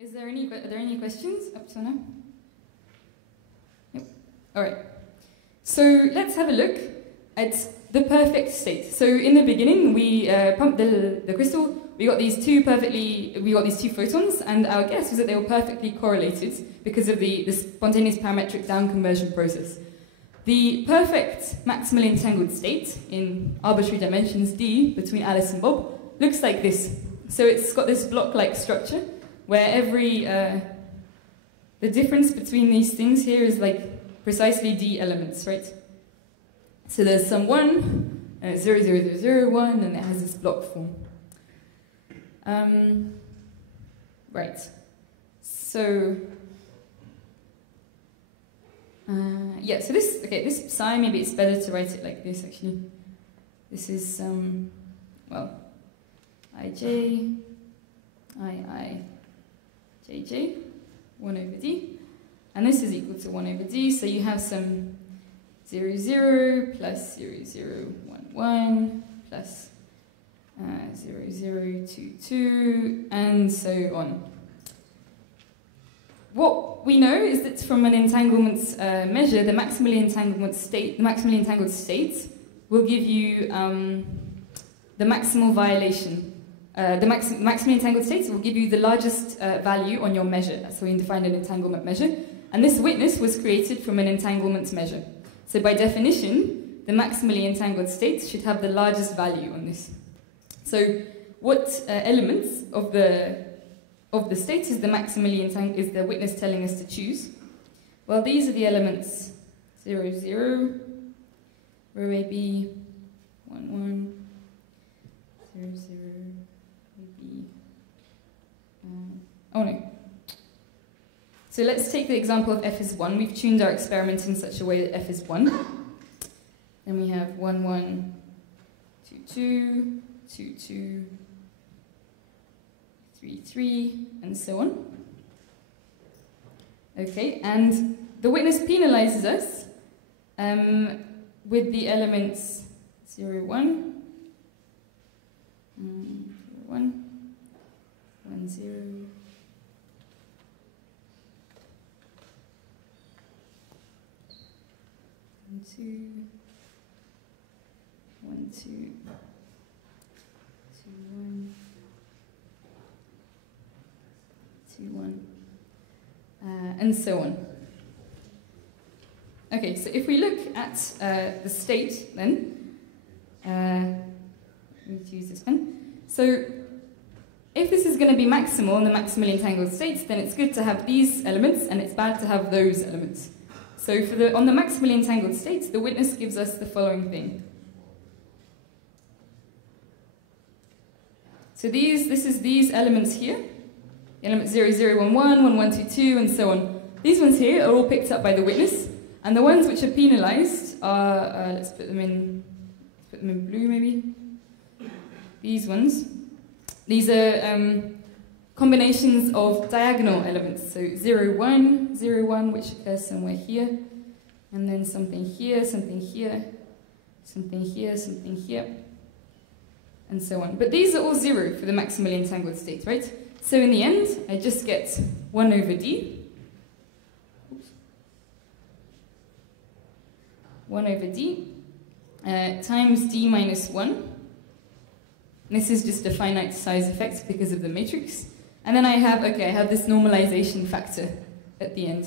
Are there any questions up to now? Yep. All right. So let's have a look at the perfect state. So in the beginning, we pumped the crystal. We got these two photons, and our guess was that they were perfectly correlated because of the spontaneous parametric down conversion process. The perfect maximally entangled state in arbitrary dimensions d between Alice and Bob looks like this. So it's got this block-like structure where every the difference between these things here is like precisely d elements, right? So there's some 1, 0, 0, 0, 0, 1, and it has this block form. Right. So yeah. So this psi, maybe it's better to write it like this. Actually, this is well, ij, ii, jj, 1 over d, and this is equal to 1 over d. So you have some 0, 0 plus 0, 0, 1, 1 plus 0, 0, 2, 2, and so on. What we know is that from an entanglement measure, the maximally entangled state will give you the maximal violation. The maximally entangled states will give you the largest value on your measure. That's how we define an entanglement measure. And this witness was created from an entanglement measure. So by definition, the maximally entangled states should have the largest value on this. So what elements of the state is the maximally entangled, is the witness telling us to choose? Well, these are the elements 0, 0, rho AB, 1, 1, 0, 0, AB. Oh no. So let's take the example of f is 1. We've tuned our experiment in such a way that f is 1. Then we have 1, 1, 2, 2, 2, 2, 3, 3, and so on. Okay, and the witness penalizes us with the elements 0, 1, 1, 1, 0, 2, 1, 2, 2, 1, 2, 1, and so on. Okay, so if we look at the state, then let me use this pen. So if this is going to be maximal in the maximally entangled states, then it's good to have these elements, and it's bad to have those elements. So on the maximally entangled states, the witness gives us the following thing. So this is these elements here. Elements 0, 0, 1, 1, 1, 1, 2, 2, and so on. These ones here are all picked up by the witness, and the ones which are penalized are, let's put them in blue maybe. These ones. These are combinations of diagonal elements. So 0, 1, 0, 1, which occurs somewhere here, and then something here, something here, something here, something here, and so on. But these are all 0 for the maximally entangled state, right? So in the end, I just get 1 over d. Oops. 1 over d times d minus 1. This is just a finite size effect because of the matrix. And then I have this normalization factor at the end.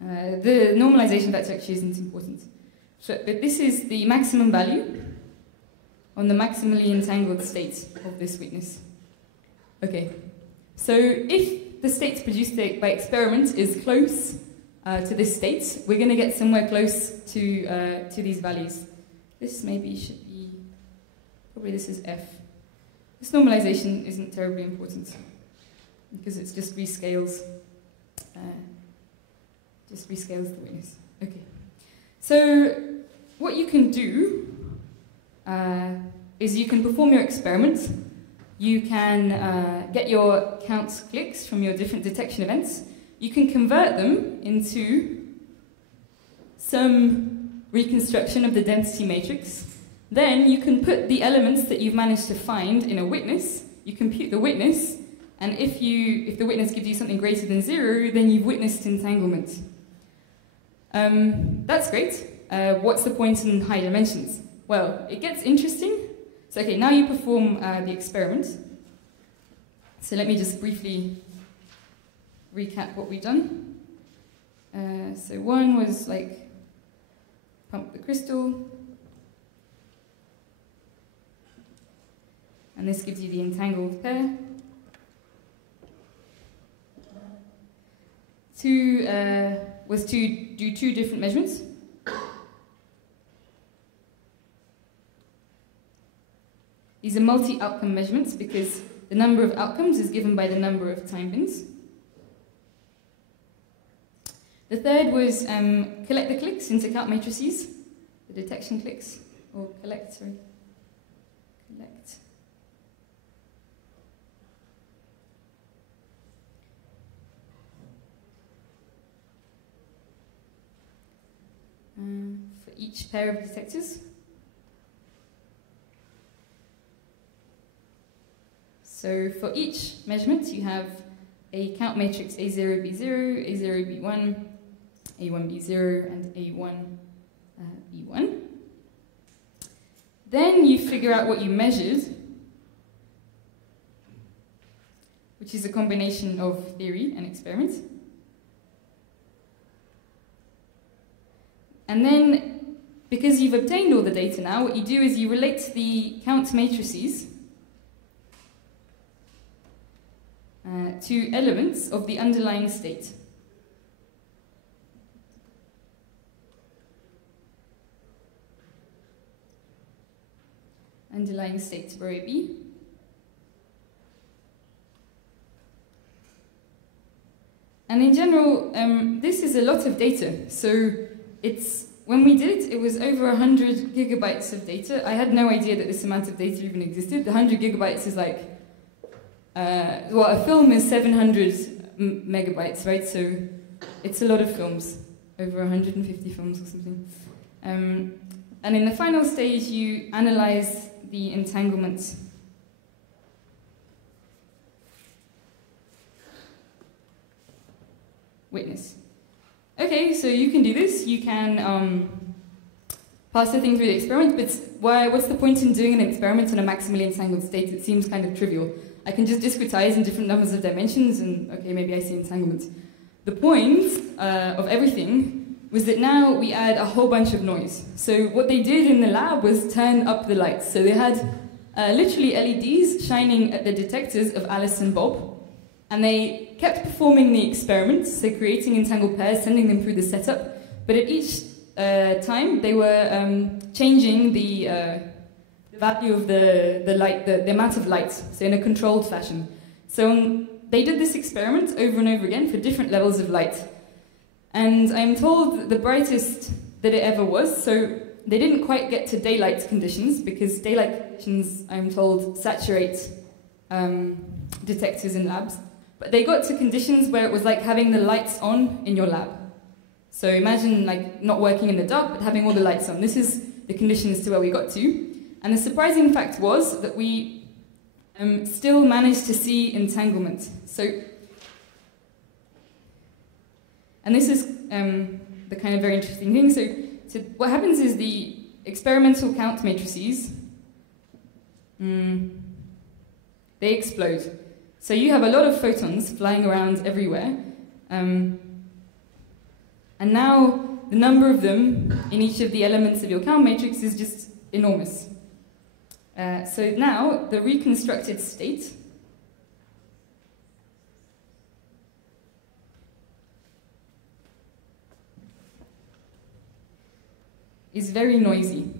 The normalization factor actually isn't important. But this is the maximum value on the maximally entangled state of this witness. Okay, so if the state produced by experiment is close to this state, we're going to get somewhere close to these values. This maybe should be, probably this is f. This normalization isn't terribly important because it just rescales the witness. Okay, so what you can do is you can perform your experiment. You can get your count clicks from your different detection events. You can convert them into some reconstruction of the density matrix. Then you can put the elements that you've managed to find in a witness you compute the witness, and if the witness gives you something greater than 0, then you've witnessed entanglement. That's great. What's the point in high dimensions? Well, it gets interesting. So, okay, now you perform the experiment. So let me just briefly recap what we've done. So one was like pump the crystal, and this gives you the entangled pair. Two was to do 2 different measurements. These are multi-outcome measurements because the number of outcomes is given by the number of time bins. The third was collect the clicks into count matrices, the detection clicks, or collect, sorry. Collect. For each pair of detectors. So for each measurement, you have a count matrix A0, B0, A0, B1, A1, B0, and A1, B1. Then you figure out what you measured, which is a combination of theory and experiment. And then, because you've obtained all the data now, what you do is you relate the count matrices to elements of the underlying state. Underlying state for AB. And in general, this is a lot of data. So when we did it, it was over 100 gigabytes of data. I had no idea that this amount of data even existed. The 100 gigabytes is like, well, a film is 700 megabytes, right? So it's a lot of films, over 150 films or something. And in the final stage, you analyze the entanglement. Witness. Okay, so you can do this. You can pass the thing through the experiment, but what's the point in doing an experiment in a maximally entangled state? It seems kind of trivial. I can just discretize in different numbers of dimensions and, okay, maybe I see entanglement. The point of everything was that now we add a whole bunch of noise. So what they did in the lab was turn up the lights. So they had literally LEDs shining at the detectors of Alice and Bob, and they kept performing the experiments, so creating entangled pairs, sending them through the setup, but at each time they were changing the value of the light, the amount of light, so in a controlled fashion. So they did this experiment over and over again for different levels of light. And I'm told the brightest that it ever was, so they didn't quite get to daylight conditions, because daylight conditions, I'm told, saturate detectors in labs. But they got to conditions where it was like having the lights on in your lab. So imagine like not working in the dark, but having all the lights on. This is the conditions to where we got to. And the surprising fact was that we still managed to see entanglement. So, and this is the kind of very interesting thing. So what happens is the experimental count matrices, they explode. So you have a lot of photons flying around everywhere. And now the number of them in each of the elements of your count matrix is just enormous. So now the reconstructed state is very noisy.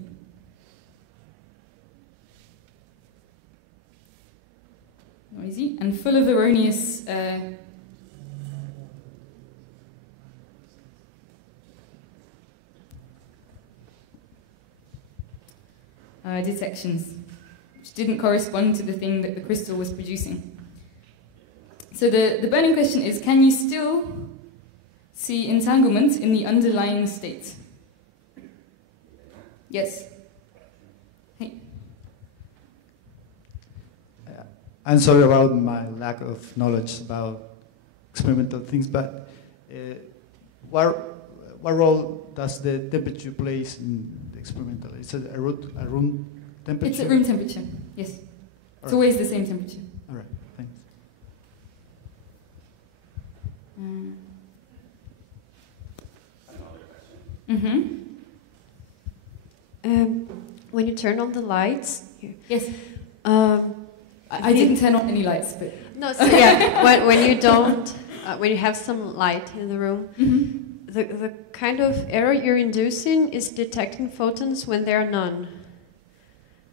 Noisy and full of erroneous detections, which didn't correspond to the thing that the crystal was producing. So the burning question is, can you still see entanglement in the underlying state? Yes? Hey. I'm sorry about my lack of knowledge about experimental things, but what role does the temperature plays in the experimental? Is it a room temperature? It's at room temperature, yes. It's always the same temperature. All right, thanks. Mm-hmm. When you turn on the lights, yes. I didn't turn on any lights, but no. So yeah, when you don't, when you have some light in the room, mm-hmm. the kind of error you're inducing is detecting photons when there are none.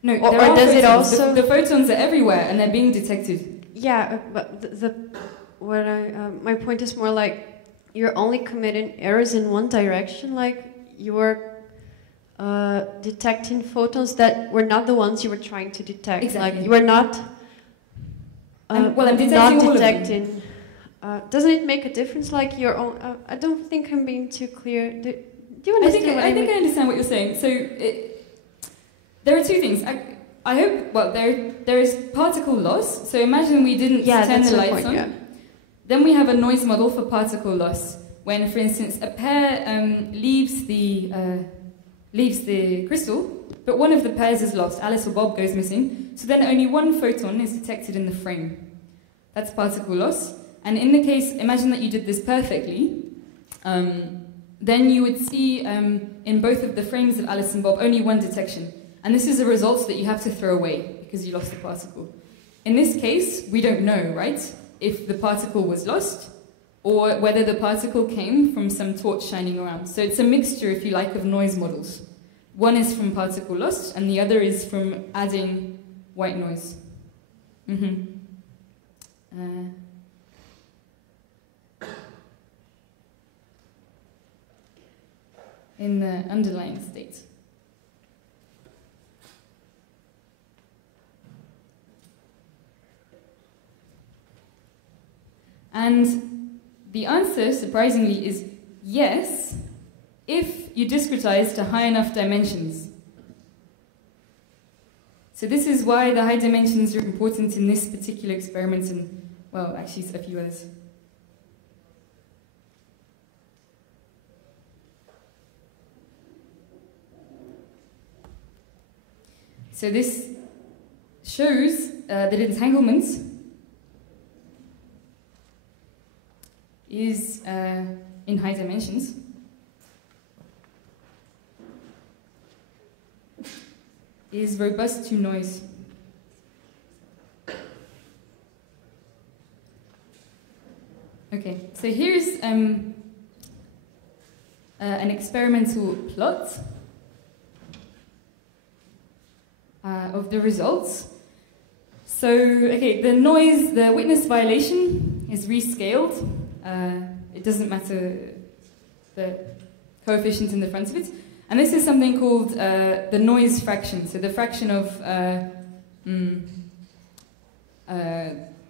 No, or there are does photons. it also? The photons are everywhere and they're being detected. Yeah, but my point is more like you're only committing errors in one direction, like you were detecting photons that were not the ones you were trying to detect. Exactly. Like you were not. I'm detecting not all detecting. Doesn't it make a difference? Like your own. I don't think I'm being too clear. Do you understand what I mean? I understand what you're saying. So there are two things. I hope. Well, there is particle loss. So imagine we didn't turn the lights on. Yeah. Then we have a noise model for particle loss. When, for instance, a pair leaves the crystal, but one of the pairs is lost. Alice or Bob goes missing. So then only one photon is detected in the frame. That's particle loss. And in the case, imagine that you did this perfectly, then you would see in both of the frames of Alice and Bob only one detection. And this is a result that you have to throw away because you lost the particle. In this case, we don't know, right? If the particle was lost or whether the particle came from some torch shining around. So it's a mixture, if you like, of noise models. One is from particle loss and the other is from adding white noise. Mm-hmm. In the underlying state. And the answer, surprisingly, is yes, if you discretize to high enough dimensions. So this is why the high dimensions are important in this particular experiment and, well, actually a few others. So this shows that entanglement is in high dimensions. Is robust to noise. Okay, so here's an experimental plot of the results. So, okay, the noise, the witness violation is rescaled. It doesn't matter the coefficient in the front of it. And this is something called the noise fraction. So the fraction of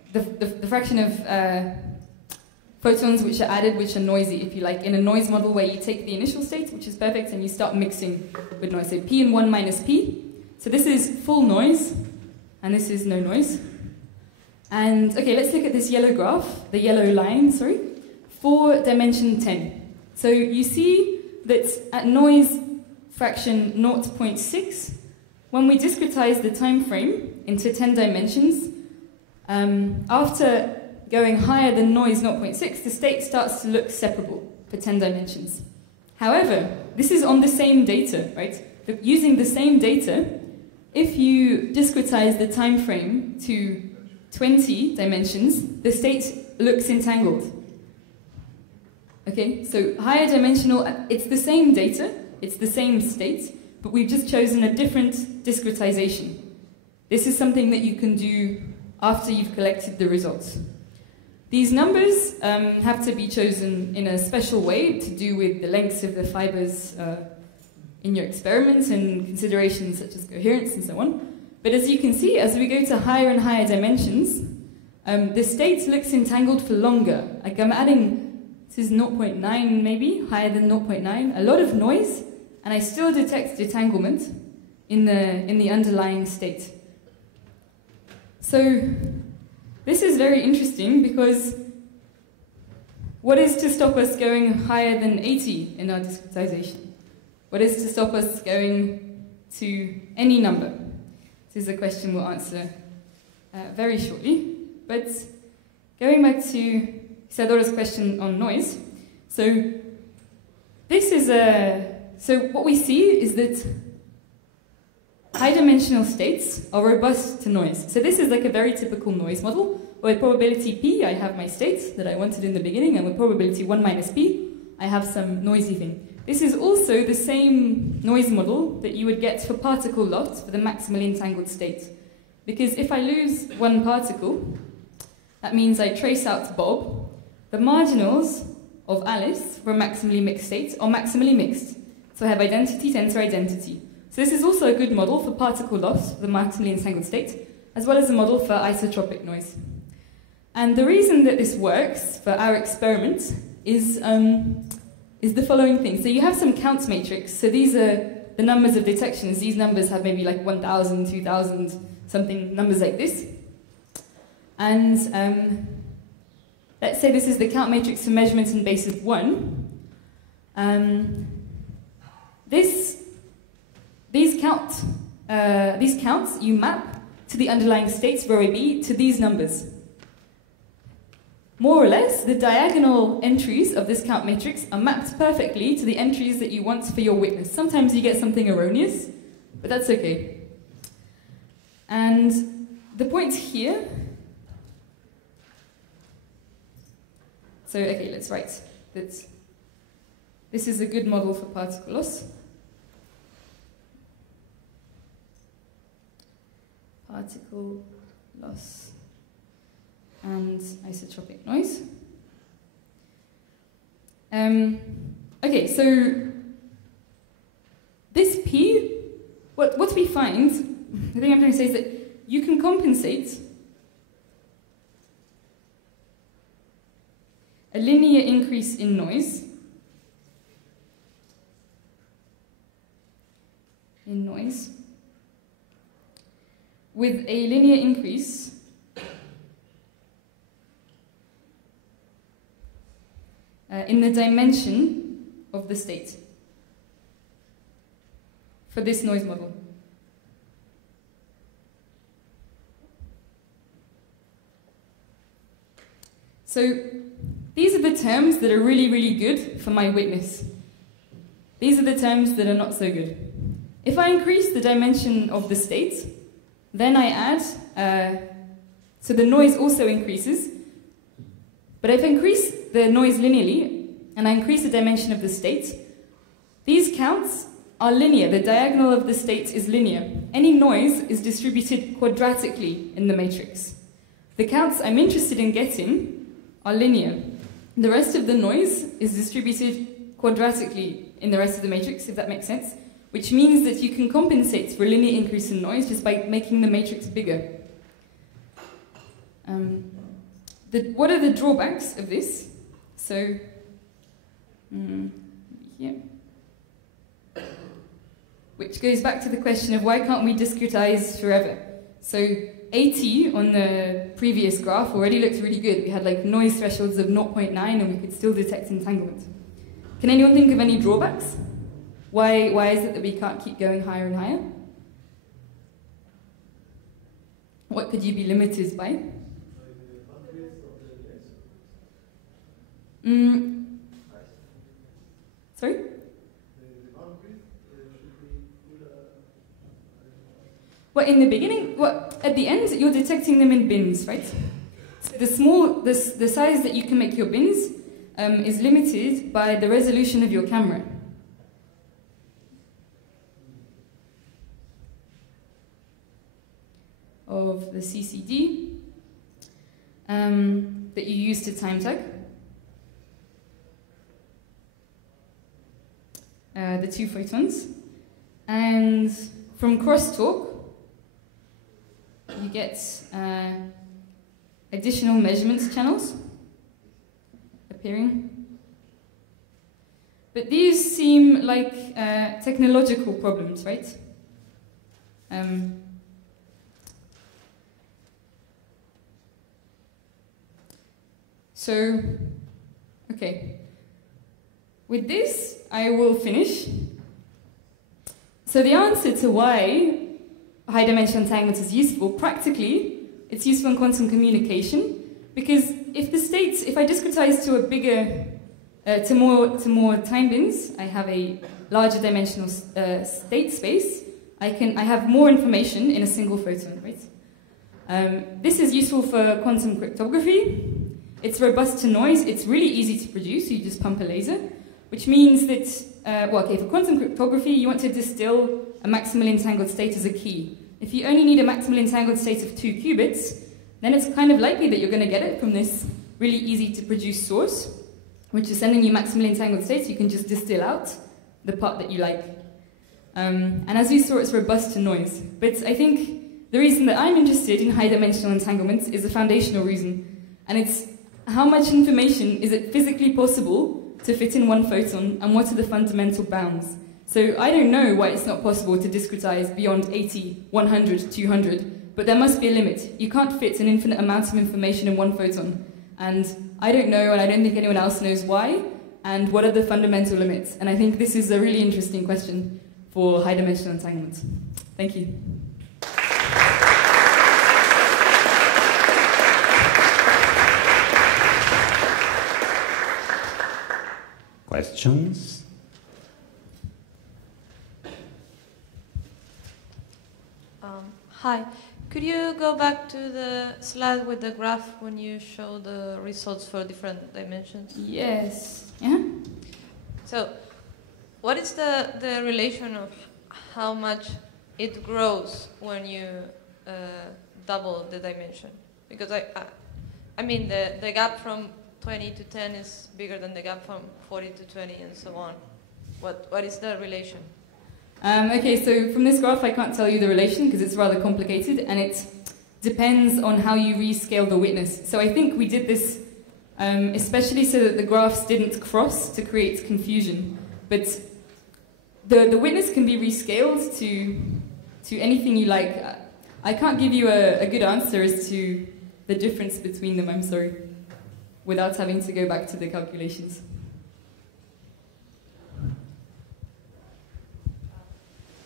the fraction of photons which are added, which are noisy, if you like, in a noise model where you take the initial state, which is perfect, and you start mixing with noise. So P in 1 minus P. So this is full noise, and this is no noise. And okay, let's look at this yellow graph, the yellow line, sorry, for dimension 10. So you see that at noise fraction 0.6, when we discretize the time frame into 10 dimensions, after going higher than noise 0.6, the state starts to look separable for 10 dimensions. However, this is on the same data, right? Using the same data, if you discretize the time frame to 20 dimensions, the state looks entangled. Okay, so higher dimensional, it's the same data, it's the same state, but we've just chosen a different discretization. This is something that you can do after you've collected the results. These numbers have to be chosen in a special way to do with the lengths of the fibers in your experiments and considerations such as coherence and so on. But as you can see, as we go to higher and higher dimensions, the state looks entangled for longer. Like I'm adding, this is 0.9 maybe, higher than 0.9, a lot of noise, and I still detect detanglement in the underlying state. So this is very interesting because what is to stop us going higher than 80 in our discretization? What is to stop us going to any number? This is a question we'll answer very shortly. But going back to Isadora's question on noise, so this is so what we see is that high-dimensional states are robust to noise. So this is like a very typical noise model. With probability p, I have my states that I wanted in the beginning, and with probability 1 minus p, I have some noisy thing. This is also the same noise model that you would get for particle loss for the maximally entangled state. Because if I lose one particle, that means I trace out Bob. The marginals of Alice for a maximally mixed state are maximally mixed. So I have identity tensor identity. So this is also a good model for particle loss for the maximally entangled state, as well as a model for isotropic noise. And the reason that this works for our experiment is the following thing. So you have some count matrix. So these are the numbers of detections. These numbers have maybe like 1,000, 2,000, something, numbers like this. And let's say this is the count matrix for measurements in basis 1. These counts you map to the underlying states rho AB to these numbers. More or less, the diagonal entries of this count matrix are mapped perfectly to the entries that you want for your witness. Sometimes you get something erroneous, but that's okay. And the point here, so okay, let's write that this is a good model for particle loss. Particle loss and isotropic noise. Okay, so this P, what we find, the thing I'm trying to say is that you can compensate a linear increase in noise with a linear increase in the dimension of the state for this noise model. So these are the terms that are really, really good for my witness. These are the terms that are not so good. If I increase the dimension of the state, then I add, so the noise also increases. But if I increase the noise linearly, and I increase the dimension of the state, these counts are linear. The diagonal of the state is linear. Any noise is distributed quadratically in the matrix. The counts I'm interested in getting are linear. The rest of the noise is distributed quadratically in the rest of the matrix, if that makes sense, which means that you can compensate for a linear increase in noise just by making the matrix bigger. What are the drawbacks of this? So, here. Which goes back to the question of why can't we discretize forever? So, AT on the previous graph already looked really good. We had like noise thresholds of 0.9 and we could still detect entanglement. Can anyone think of any drawbacks? Why is it that we can't keep going higher and higher? What could you be limited by? Sorry? Well, in the beginning, at the end, you're detecting them in bins, right? So the size that you can make your bins is limited by the resolution of your camera. Of the CCD that you use to time tag. The two photons. And from crosstalk, you get additional measurements channels appearing. But these seem like technological problems, right? So, okay. With this, I will finish. So the answer to why high-dimensional entanglement is useful, practically, it's useful in quantum communication, because if I discretize to a bigger, to more time bins, I have a larger dimensional state space, I have more information in a single photon, right? This is useful for quantum cryptography. It's robust to noise. It's really easy to produce. You just pump a laser, which means that, for quantum cryptography, you want to distill a maximally entangled state as a key. If you only need a maximally entangled state of 2 qubits, then it's kind of likely that you're going to get it from this really easy to produce source, which is sending you maximally entangled states. You can just distill out the part that you like. And as we saw, it's robust to noise. But I think the reason that I'm interested in high-dimensional entanglements is a foundational reason. And it's how much information is it physically possible to fit in one photon, and what are the fundamental bounds? So I don't know why it's not possible to discretize beyond 80, 100, 200, but there must be a limit. You can't fit an infinite amount of information in one photon. And I don't know, and I don't think anyone else knows why, and what are the fundamental limits. And I think this is a really interesting question for high-dimensional entanglement. Thank you. Questions? Hi. Could you go back to the slide with the graph when you show the results for different dimensions? Yes. Yeah? So, what is the relation of how much it grows when you double the dimension? Because I mean, the gap from 20 to 10 is bigger than the gap from 40 to 20 and so on. What is the relation? Okay, so from this graph I can't tell you the relation because it's rather complicated, and it depends on how you rescale the witness. So I think we did this especially so that the graphs didn't cross to create confusion. But the witness can be rescaled to anything you like. I can't give you a good answer as to the difference between them, I'm sorry, without having to go back to the calculations.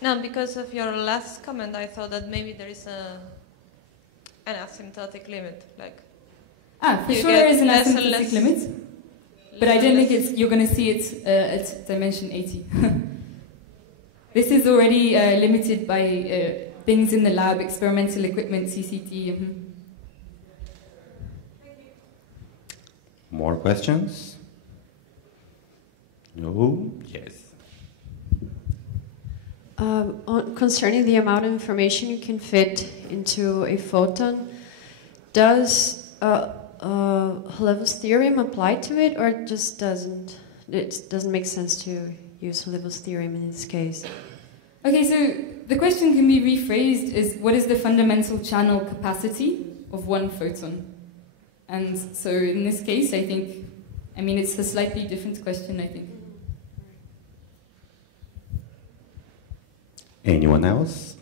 Now, because of your last comment, I thought that maybe there is an asymptotic limit. Like, for sure there is an asymptotic limit, but I don't think you're going to see it at dimension 80. This is already limited by things in the lab, experimental equipment, CCT. More questions? No? Yes. Concerning the amount of information you can fit into a photon, does Hilbert's theorem apply to it, or it just doesn't? It doesn't make sense to use Hilbert's theorem in this case. Okay, so the question can be rephrased as what is the fundamental channel capacity of one photon? And so in this case, I mean, it's a slightly different question, I think. Anyone else?